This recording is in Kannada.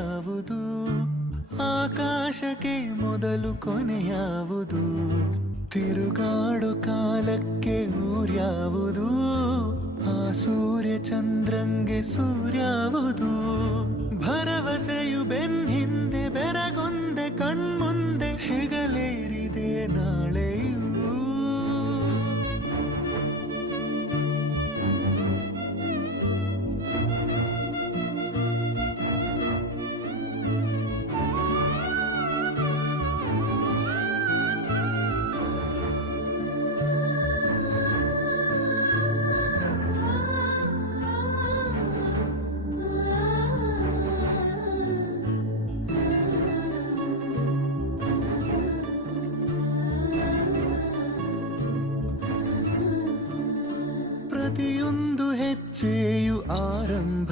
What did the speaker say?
ಯಾವುದು ಆಕಾಶಕ್ಕೆ ಮೊದಲು ಕೊನೆ ಯಾವುದು ತಿರುಗಾಡೋ ಕಾಲಕ್ಕೆ ಊರ್ಯಾವುದು ಆ ಸೂರ್ಯ ಚಂದ್ರಂಗೆ ಸೂರ್ಯಾವುದು ಭರವಸೆಯು ಬೆನ್ನಿಂದೆ ಬೆರಗೊಂದೆ ಕಣ್ಮುಂದೆ ಹೆಗಲೇರಿದೆ ನಾಳೆಯೂ ಪ್ರತಿಯೊಂದು ಹೆಜ್ಜೆಯು ಆರಂಭ